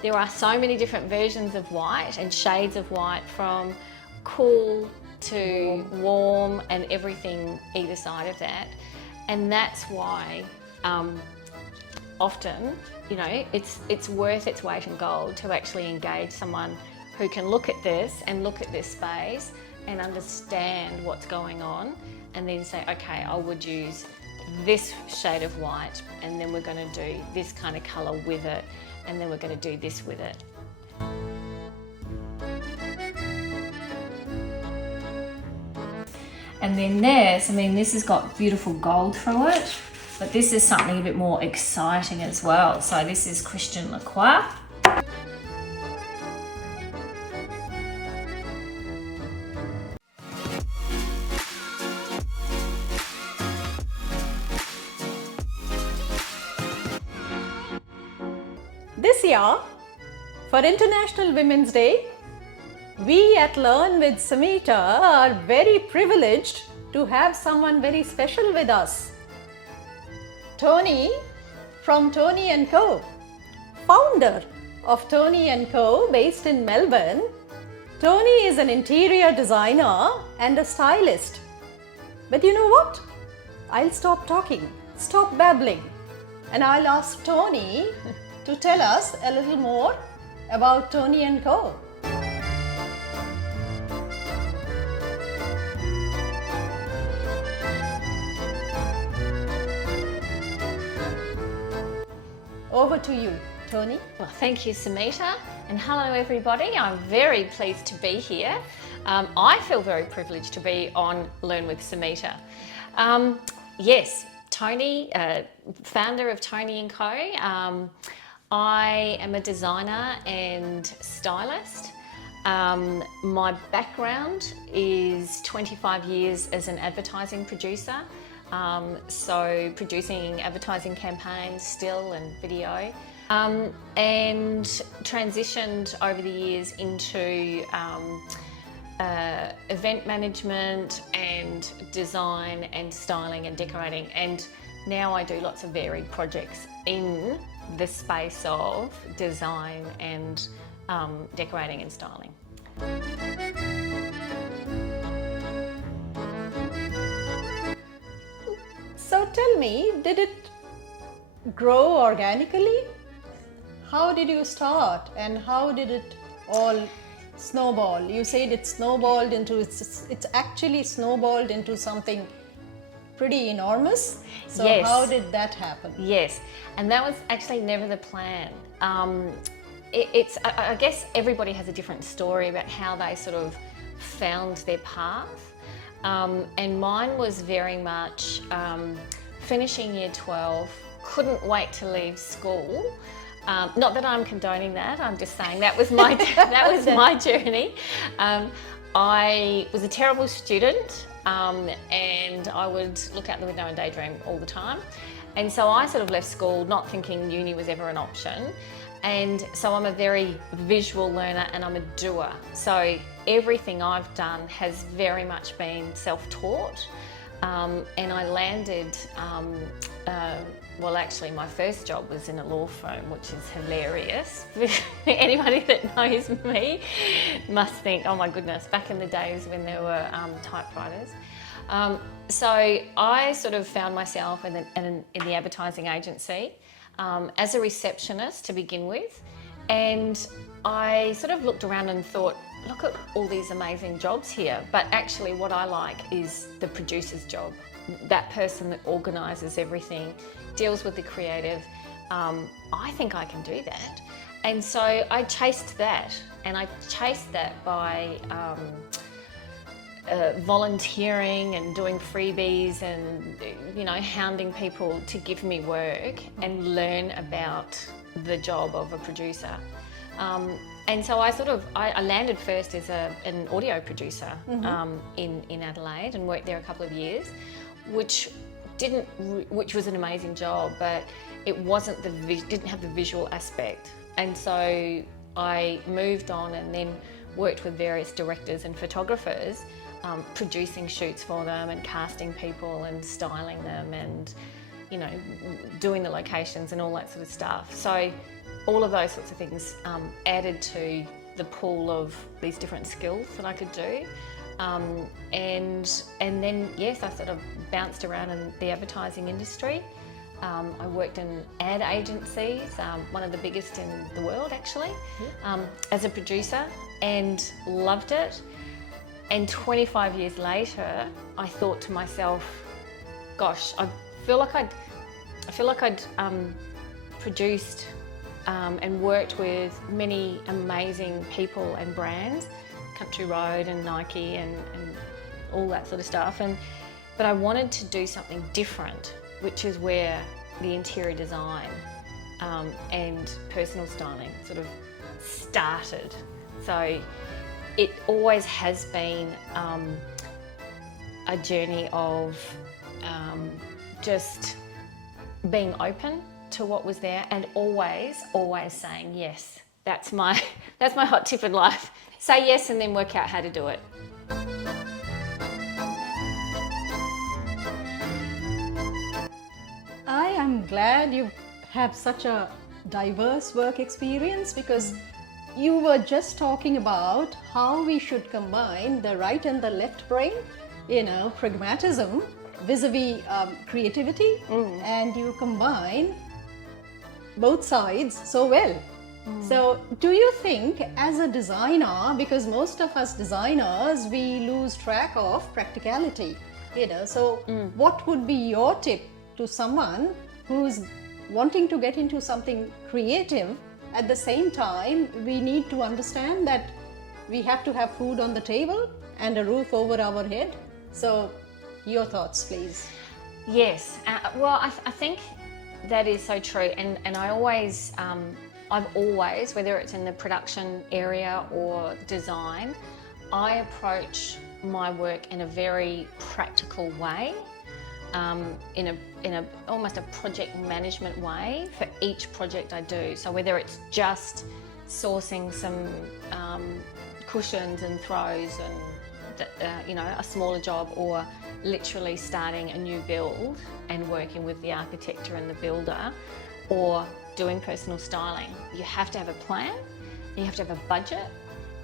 There are so many different versions of white and shades of white, from cool to warm and everything either side of that. And that's why often, you know, it's worth its weight in gold to actually engage someone who can look at this and look at this space and understand what's going on, and then say, okay, I would use this shade of white, and then we're going to do this kind of colour with it, and then we're going to do this with it. And then this, I mean, this has got beautiful gold through it, but this is something a bit more exciting as well. So this is Christian Lacroix. This year, for International Women's Day, we at Learn with Samita are very privileged to have someone very special with us. Tony from Tony & Co, founder of Tony & Co based in Melbourne. Tony is an interior designer and a stylist. But you know what? I'll stop talking, stop babbling, and I'll ask Tony to tell us a little more about Tony & Co. Over to you, Tony. Well, thank you, Samita, and hello everybody. I'm very pleased to be here. I feel very privileged to be on Learn with Samita. Yes, Tony, founder of Tony & Co. I am a designer and stylist. My background is 25 years as an advertising producer. So producing advertising campaigns, still and video, and transitioned over the years into event management and design and styling and decorating, and now I do lots of varied projects in the space of design and decorating and styling. So tell me, did it grow organically? How did you start and how did it all snowball? You said it snowballed into, it's actually snowballed into something pretty enormous. So Yes. How did that happen? Yes, and that was actually never the plan. I guess everybody has a different story about how they sort of found their path. And mine was very much finishing year 12, couldn't wait to leave school. Not that I'm condoning that, I'm just saying that was my, that was my journey. I was a terrible student, and I would look out the window and daydream all the time. And so I sort of left school not thinking uni was ever an option. And so I'm a very visual learner and I'm a doer. So everything I've done has very much been self-taught. And I landed, well actually my first job was in a law firm, which is hilarious. Anybody that knows me must think, oh my goodness, back in the days when there were typewriters. So I sort of found myself in the advertising agency as a receptionist to begin with, and I sort of looked around and thought, look at all these amazing jobs here, but actually what I like is the producer's job, that person that organises everything, deals with the creative. I think I can do that. And so I chased that, and I chased that by volunteering and doing freebies and, you know, hounding people to give me work and learn about the job of a producer. And so I landed first as an audio producer in Adelaide and worked there a couple of years, which was an amazing job, but it didn't have the visual aspect. And so I moved on and then worked with various directors and photographers, producing shoots for them and casting people and styling them and, you know, doing the locations and all that sort of stuff. So all of those sorts of things added to the pool of these different skills that I could do. And then, yes, I sort of bounced around in the advertising industry. I worked in ad agencies, one of the biggest in the world actually, as a producer, and loved it. And 25 years later, I thought to myself, gosh, I feel like I'd produced and worked with many amazing people and brands, Country Road and Nike and all that sort of stuff. But I wanted to do something different, which is where the interior design and personal styling sort of started. So it always has been a journey of just being open to what was there and always saying yes. That's my hot tip in life. Say yes and then work out how to do it. I am glad you have such a diverse work experience, because you were just talking about how we should combine the right and the left brain, pragmatism vis-a-vis creativity, and you combine both sides so well. So do you think as a designer, because most of us designers, we lose track of practicality, what would be your tip to someone who's wanting to get into something creative? At the same time, we need to understand that we have to have food on the table and a roof over our head. So your thoughts, please. Yes, well, I think that is so true, and I always, I've always, whether it's in the production area or design, I approach my work in a very practical way, in a almost a project management way for each project I do. So whether it's just sourcing some cushions and throws and a smaller job, or literally starting a new build and working with the architect and the builder, or doing personal styling, you have to have a plan, you have to have a budget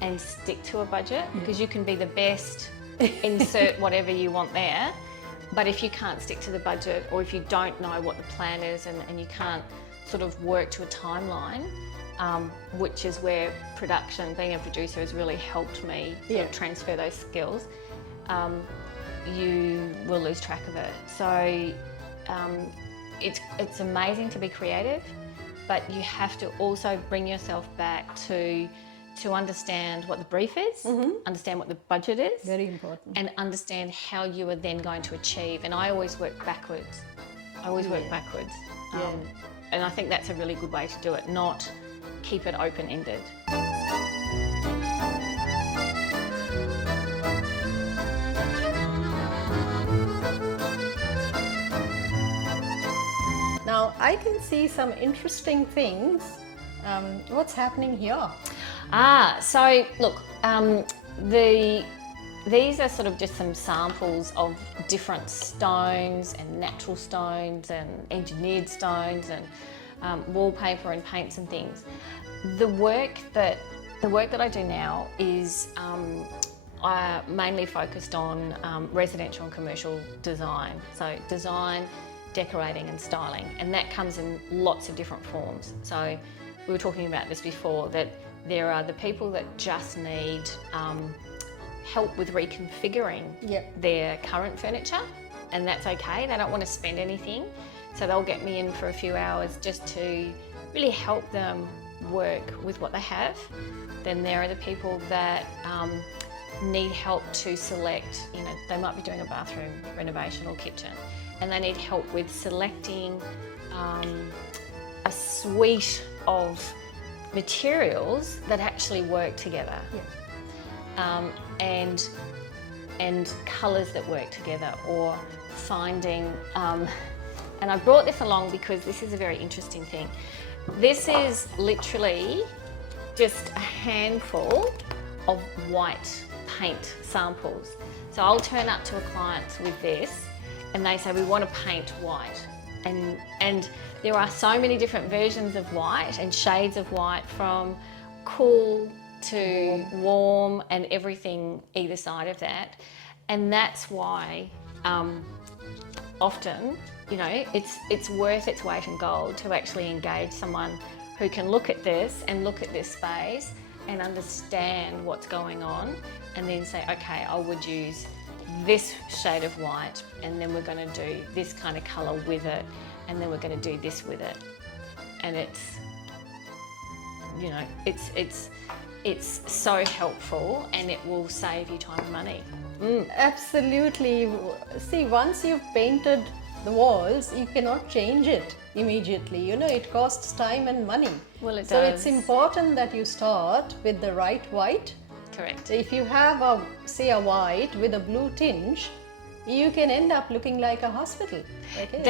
and stick to a budget, because you can be the best, insert whatever you want there, but if you can't stick to the budget, or if you don't know what the plan is and you can't sort of work to a timeline, which is where production, being a producer, has really helped me sort of transfer those skills, you will lose track of it. So it's amazing to be creative, but you have to also bring yourself back to understand what the brief is, understand what the budget is. Very important. And understand how you are then going to achieve. And I always work backwards. And I think that's a really good way to do it, not keep it open-ended. Now, I can see some interesting things. What's happening here? So look, these are sort of just some samples of different stones and natural stones and engineered stones and wallpaper and paints and things. The work that I do now is mainly focused on residential and commercial design. So design, decorating and styling, and that comes in lots of different forms. So we were talking about this before, that there are the people that just need help with reconfiguring their current furniture, and that's okay. They don't want to spend anything, so they'll get me in for a few hours just to really help them work with what they have. Then there are the people that need help to select, they might be doing a bathroom renovation or kitchen, and they need help with selecting a suite of materials that actually work together, and colours that work together, or finding, and I brought this along because this is a very interesting thing. This is literally just a handful of white paint samples. So I'll turn up to a client with this and they say, we want to paint white. and there are so many different versions of white and shades of white, from cool to warm and everything either side of that. And that's why often, you know, it's worth its weight in gold to actually engage someone who can look at this and look at this space and understand what's going on, and then say, okay, I would use this shade of white, and then we're going to do this kind of colour with it, and then we're going to do this with it. And it's, you know, it's so helpful, and it will save you time and money. Absolutely. See, once you've painted the walls, you cannot change it immediately. You know, it costs time and money. Well, it so does. it's important that you start with the right white. Correct. So if you have a white with a blue tinge, you can end up looking like a hospital. Okay.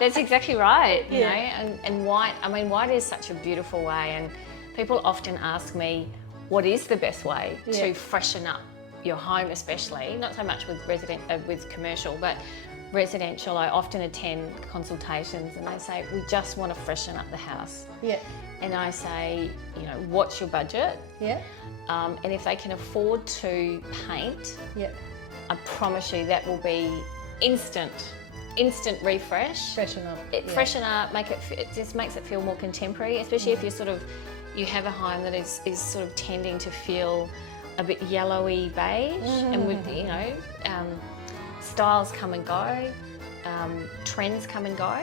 That's exactly right. You Yeah. know, and white. I mean, white is such a beautiful way, and people often ask me, what is the best way Yeah. to freshen up your home, especially not so much with with commercial, but residential. I often attend consultations, and they say, we just want to freshen up the house. Yeah. And I say, you know, what's your budget? Yeah. And if they can afford to paint, Yeah. I promise you that will be instant refresh. Freshen up. Yeah. Freshen up, it just makes it feel more contemporary, especially if you have a home that is sort of tending to feel a bit yellowy beige, and with, you know, styles come and go, trends come and go,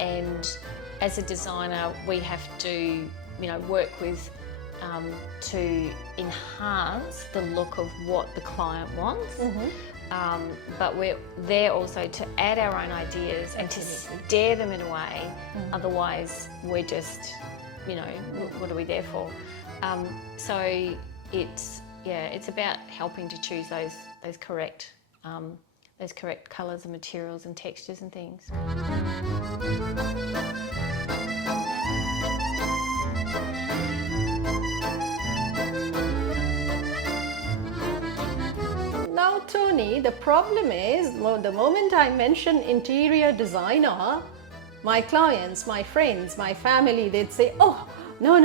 and as a designer we have to, you know, work with to enhance the look of what the client wants. But we're there also to add our own ideas and to steer them in a way. Otherwise, we're just, you know, what are we there for? So it's about helping to choose those correct colours and materials and textures and things. Now, Tony, the problem is, the moment I mention interior designer, my clients, my friends, my family, they'd say, oh, no,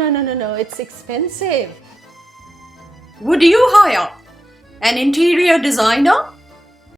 it's expensive. Would you hire an interior designer?